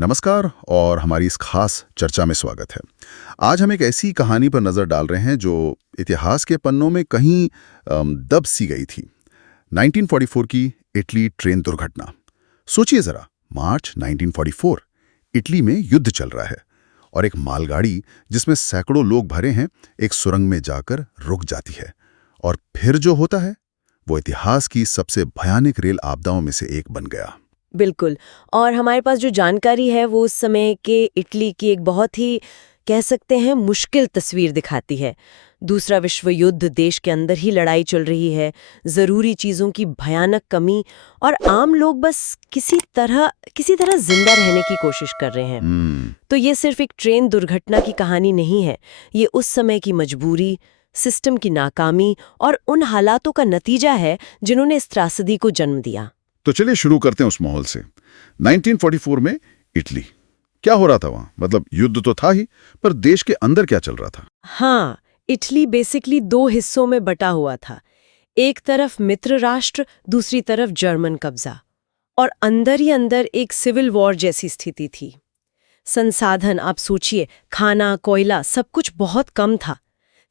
नमस्कार और हमारी इस खास चर्चा में स्वागत है। आज हम एक ऐसी कहानी पर नज़र डाल रहे हैं जो इतिहास के पन्नों में कहीं दब सी गई थी। 1944 की इटली ट्रेन दुर्घटना। सोचिए ज़रा, मार्च 1944, इटली में युद्ध चल रहा है और एक मालगाड़ी जिसमें सैकड़ों लोग भरे हैं एक सुरंग में जाकर रुक जाती है। और फिर जो होता है वो इतिहास की सबसे भयानक रेल आपदाओं में से एक बन गया। बिल्कुल। और हमारे पास जो जानकारी है वो उस समय के इटली की एक बहुत ही कह सकते हैं मुश्किल तस्वीर दिखाती है। दूसरा विश्व युद्ध, देश के अंदर ही लड़ाई चल रही है, ज़रूरी चीज़ों की भयानक कमी और आम लोग बस किसी तरह जिंदा रहने की कोशिश कर रहे हैं। तो ये सिर्फ एक ट्रेन दुर्घटना की कहानी नहीं है, ये उस समय की मजबूरी, सिस्टम की नाकामी और उन हालातों का नतीजा है जिन्होंने इस त्रासदी को जन्म दिया। तो चलिए शुरू करते हैं उस माहौल से। 1944 में इटली, क्या हो रहा था वहां? मतलब युद्ध तो था ही, पर देश के अंदर क्या चल रहा था? हाँ, इटली बेसिकली दो हिस्सों में बटा हुआ था। एक तरफ मित्र राष्ट्र, दूसरी तरफ जर्मन कब्जा। और अंदर ही अंदर एक सिविल वॉर जैसी स्थिति थी। संसाधन आप सोचिए, खाना, कोयला, सब कुछ बहुत कम था।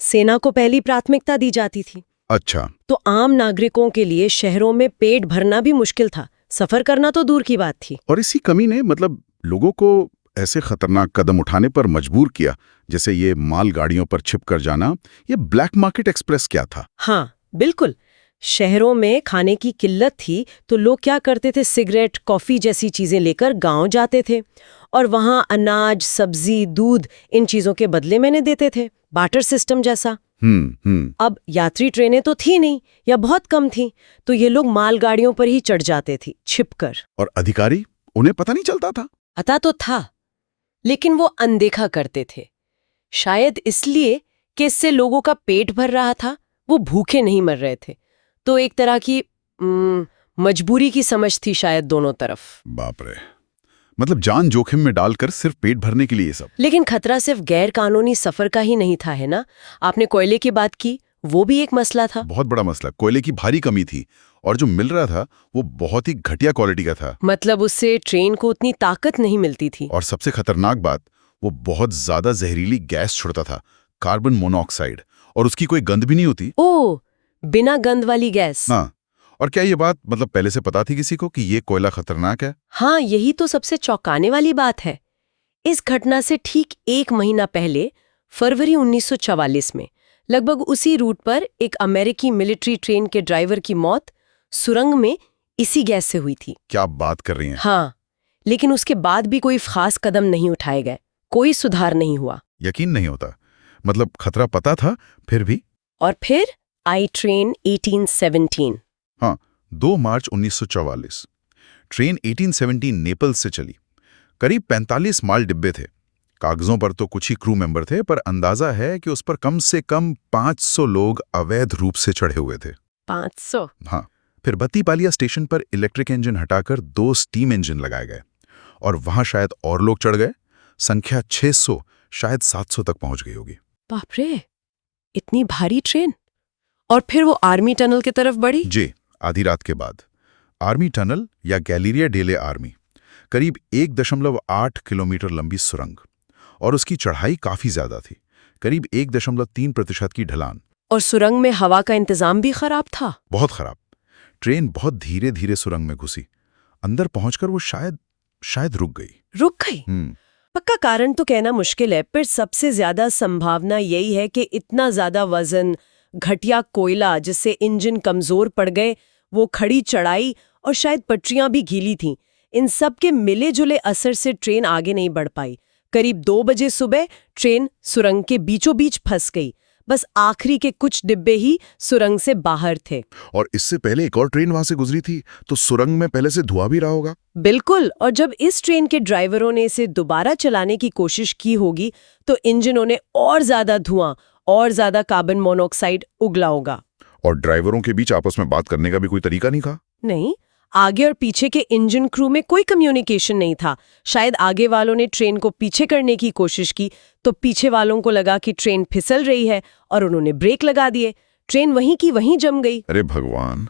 सेना को पहली प्राथमिकता दी जाती थी। अच्छा। तो आम नागरिकों के लिए शहरों में पेट भरना भी मुश्किल था, सफर करना तो दूर की बात थी। और इसी कमी ने मतलब लोगों को ऐसे खतरनाक कदम उठाने पर मजबूर किया, जैसे ये मालगाड़ियों पर छिपकर जाना। ये ब्लैक मार्केट एक्सप्रेस क्या था? हाँ, बिल्कुल। शहरों में खाने की किल्लत थी तो लोग क्या करते थे, सिगरेट, कॉफी जैसी चीजें लेकर गांव जाते थे और वहां अनाज, सब्जी, दूध इन चीजों के बदले में देते थे, बार्टर सिस्टम जैसा। हम्म। अब यात्री ट्रेनें तो थी नहीं या बहुत कम थी, तो ये लोग मालगाड़ियों पर ही चढ़ जाते थे छिपकर। और अधिकारी, उन्हें पता नहीं चलता था? पता तो था, लेकिन वो अनदेखा करते थे। शायद इसलिए कि इससे लोगों का पेट भर रहा था, वो भूखे नहीं मर रहे थे। तो एक तरह की मजबूरी की समझ थी शायद दोनों तरफ। बाप रे, मतलब जान जोखिम में डालकर सिर्फ पेट भरने के लिए ये सब। लेकिन खतरा सिर्फ गैर कानूनी सफर का ही नहीं था, है ना? आपने कोयले की बात की, वो भी एक मसला था। बहुत बड़ा मसला, कोयले की भारी कमी थी और जो मिल रहा था वो बहुत ही घटिया क्वालिटी का था। मतलब उससे ट्रेन को उतनी ताकत नहीं मिलती थी। और सबसे खतरनाक बात, वो बहुत ज्यादा जहरीली गैस छोड़ता था, कार्बन मोनोऑक्साइड। और उसकी कोई गंध भी नहीं होती। ओह, बिना गंध वाली गैस। हाँ। और क्या ये बात मतलब पहले से पता थी किसी को कि ये कोयला खतरनाक है? हाँ, यही तो सबसे चौंकाने वाली बात है। इस घटना से ठीक एक महीना पहले, फरवरी 1944 में, लगभग उसी रूट पर एक अमेरिकी मिलिट्री ट्रेन के ड्राइवर की मौत सुरंग में इसी गैस से हुई थी। क्या आप बात कर रही हैं? हाँ, लेकिन उसके बाद भी कोई खास कदम नहीं उठाए गए, कोई सुधार नहीं हुआ। यकीन नहीं होता। मतलब खतरा पता था, फिर भी। और फिर आई ट्रेन 1817। हाँ, 2 मार्च 1944 ट्रेन 1817 नेपल्स से चली। करीब 45 माल डिब्बे थे। कागजों पर तो कुछ ही क्रू मेंबर थे, पर अंदाजा है कि उस पर कम से कम 500 लोग अवैध रूप से चढ़े हुए थे। 500? हाँ। फिर बत्तीपालिया स्टेशन पर इलेक्ट्रिक इंजन हटाकर 2 स्टीम इंजन लगाए गए और वहां शायद और लोग चढ़ गए। संख्या 600, शायद 700 तक पहुंच गई होगी। बाप रे, इतनी भारी ट्रेन! और फिर वो आर्मी टनल की तरफ बढ़ी। जी, आधी रात के बाद आर्मी टनल या गैलेरिया डेले आर्मी, करीब 1.8 किलोमीटर लंबी सुरंग। और उसकी चढ़ाई काफी ज्यादा थी, करीब 1.3% की ढलान। और सुरंग में हवा का इंतजाम भी खराब था। बहुत खराब। ट्रेन बहुत धीरे धीरे सुरंग में घुसी। अंदर पहुंचकर वो शायद रुक गई। रुक गई? पक्का कारण तो कहना मुश्किल है, पर सबसे ज्यादा संभावना यही है कि इतना ज्यादा वजन, घटिया कोयला जिससे इंजन कमजोर पड़ गए, वो खड़ी चढ़ाई और शायद पटरियां भी गीली थीं, इन सब के मिले जुले असर से ट्रेन आगे नहीं बढ़ पाई। करीब 2 बजे सुबह ट्रेन सुरंग के बीचों बीच फंस गई। बस आखिरी के कुछ डिब्बे ही सुरंग से बाहर थे। और इससे पहले एक और ट्रेन वहां से गुजरी थी, तो सुरंग में पहले से धुआं भी रहा होगा। बिल्कुल। और जब इस ट्रेन के ड्राइवरों ने इसे दोबारा चलाने की कोशिश की होगी, तो इंजनों ने और ज्यादा धुआं और ज्यादा कार्बन मोनोऑक्साइड उगला होगा। और ड्राइवरों के बीच आपस में बात करने का भी कोई तरीका नहीं था? नहीं, आगे और पीछे के इंजन क्रू में कोई कम्युनिकेशन नहीं था। शायद आगे वालों ने ट्रेन को पीछे करने की कोशिश की, तो पीछे वालों को लगा कि ट्रेन फिसल रही है और उन्होंने ब्रेक लगा दिए। ट्रेन वहीं की वहीं जम गई। अरे भगवान!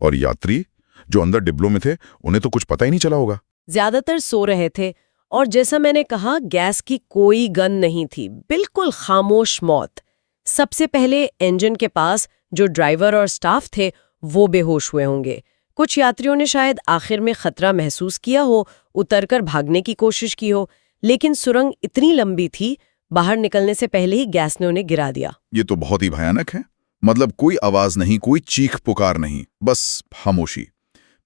और यात्री जो अंदर डिब्बों में थे, उन्हें तो कुछ पता ही नहीं चला होगा। ज्यादातर सो रहे थे और जैसा मैंने कहा, गैस की कोई गन नहीं थी, बिल्कुल खामोश मौत। सबसे पहले इंजन के पास जो ड्राइवर और स्टाफ थे वो बेहोश हुए होंगे। कुछ यात्रियों ने शायद आखिर में खतरा महसूस किया हो, उतरकर भागने की कोशिश की हो, लेकिन सुरंग इतनी लंबी थी, बाहर निकलने से पहले ही गैस ने उन्हें गिरा दिया। ये तो बहुत ही भयानक है। मतलब कोई आवाज नहीं, कोई चीख पुकार नहीं, बस खामोशी।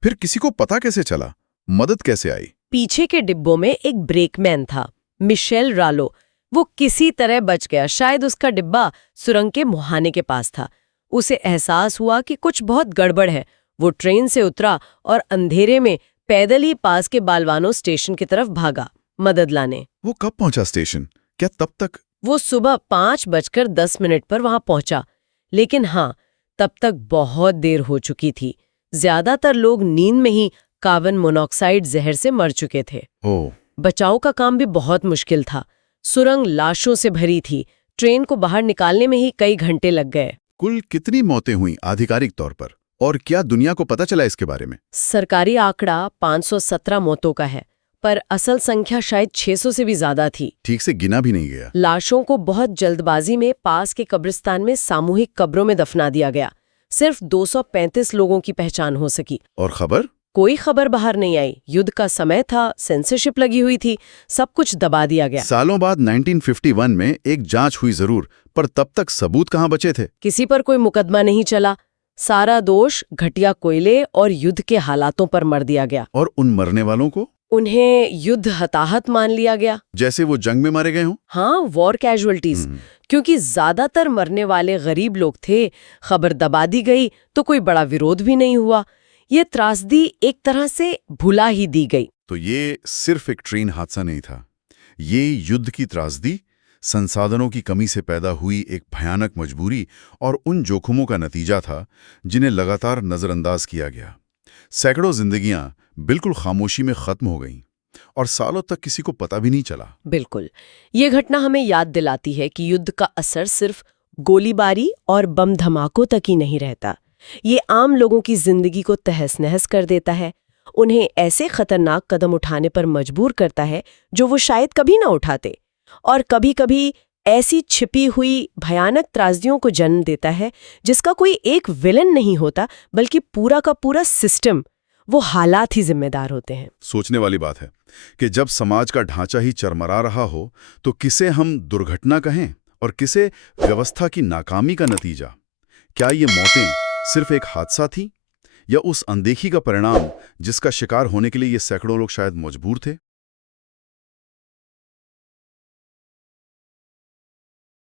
फिर किसी को पता कैसे चला? मदद कैसे आई? पीछे के डिब्बों में एक ब्रेकमैन था, मिशेल रालो। वो किसी तरह बच गया, शायद उसका डिब्बा सुरंग के मुहाने के पास था। उसे एहसास हुआ कि कुछ बहुत गड़बड़ है। वो ट्रेन से उतरा और अंधेरे में पैदल ही पास के बालवानो स्टेशन की तरफ भागा, मदद लाने। वो कब पहुंचा स्टेशन? क्या तब तक? वो सुबह 5:10 पर वहां पहुंचा, लेकिन हाँ, तब तक बहुत देर हो चुकी थी। ज्यादातर लोग नींद में ही कार्बन मोनोऑक्साइड जहर से मर चुके थे। ओह, बचाव का काम भी बहुत मुश्किल था। सुरंग लाशों से भरी थी। ट्रेन को बाहर निकालने में ही कई घंटे लग गए। कुल कितनी मौतें हुई आधिकारिक तौर पर, और क्या दुनिया को पता चला इसके बारे में? सरकारी आंकड़ा 517 मौतों का है, पर असल संख्या शायद 600 से भी ज्यादा थी। ठीक से गिना भी नहीं गया। लाशों को बहुत जल्दबाजी में पास के कब्रिस्तान में सामूहिक कब्रों में दफना दिया गया। सिर्फ 235 लोगों की पहचान हो सकी। और खबर? कोई खबर बाहर नहीं आई। युद्ध का समय था, सेंसरशिप लगी हुई थी, सब कुछ दबा दिया गया। सालों बाद 1951 में एक जांच हुई जरूर, पर तब तक सबूत कहां बचे थे? किसी पर कोई मुकदमा नहीं चला। सारा दोष घटिया कोयले और युद्ध के हालातों पर मर दिया गया। और उन मरने वालों को? उन्हें युद्ध हताहत मान लिया गया। जैसे वो जंग में मारे गए हों? हाँ, वॉर कैजुअल्टीज। क्योंकि ज्यादातर मरने वाले गरीब लोग थे। खबर दबा दी गई तो कोई बड़ा विरोध भी नहीं हुआ। ये त्रासदी एक तरह से भुला ही दी गई। तो ये सिर्फ एक ट्रेन हादसा नहीं था, ये युद्ध की त्रासदी, संसाधनों की कमी से पैदा हुई एक भयानक मजबूरी और उन जोखिमों का नतीजा था जिन्हें लगातार नजरअंदाज किया गया। सैकड़ों जिंदगियां बिल्कुल खामोशी में खत्म हो गईं और सालों तक किसी को पता भी नहीं चला। बिल्कुल, ये घटना हमें याद दिलाती है कि युद्ध का असर सिर्फ गोलीबारी और बम धमाकों तक ही नहीं रहता। ये आम लोगों की जिंदगी को तहस-नहस कर देता है, उन्हें ऐसे खतरनाक कदम उठाने पर मजबूर करता है जो वो शायद कभी ना उठाते, और कभी-कभी ऐसी छिपी हुई भयानक त्रासदियों को जन्म देता है जिसका कोई एक विलन नहीं होता, बल्कि पूरा का पूरा सिस्टम, वो हालात ही जिम्मेदार होते हैं। सोचने वाली बात है कि जब समाज का ढांचा ही चरमरा रहा हो तो किसे हम दुर्घटना कहें और किसे व्यवस्था की नाकामी का नतीजा। क्या ये मौतें सिर्फ एक हादसा थी या उस अनदेखी का परिणाम जिसका शिकार होने के लिए ये सैकड़ों लोग शायद मजबूर थे?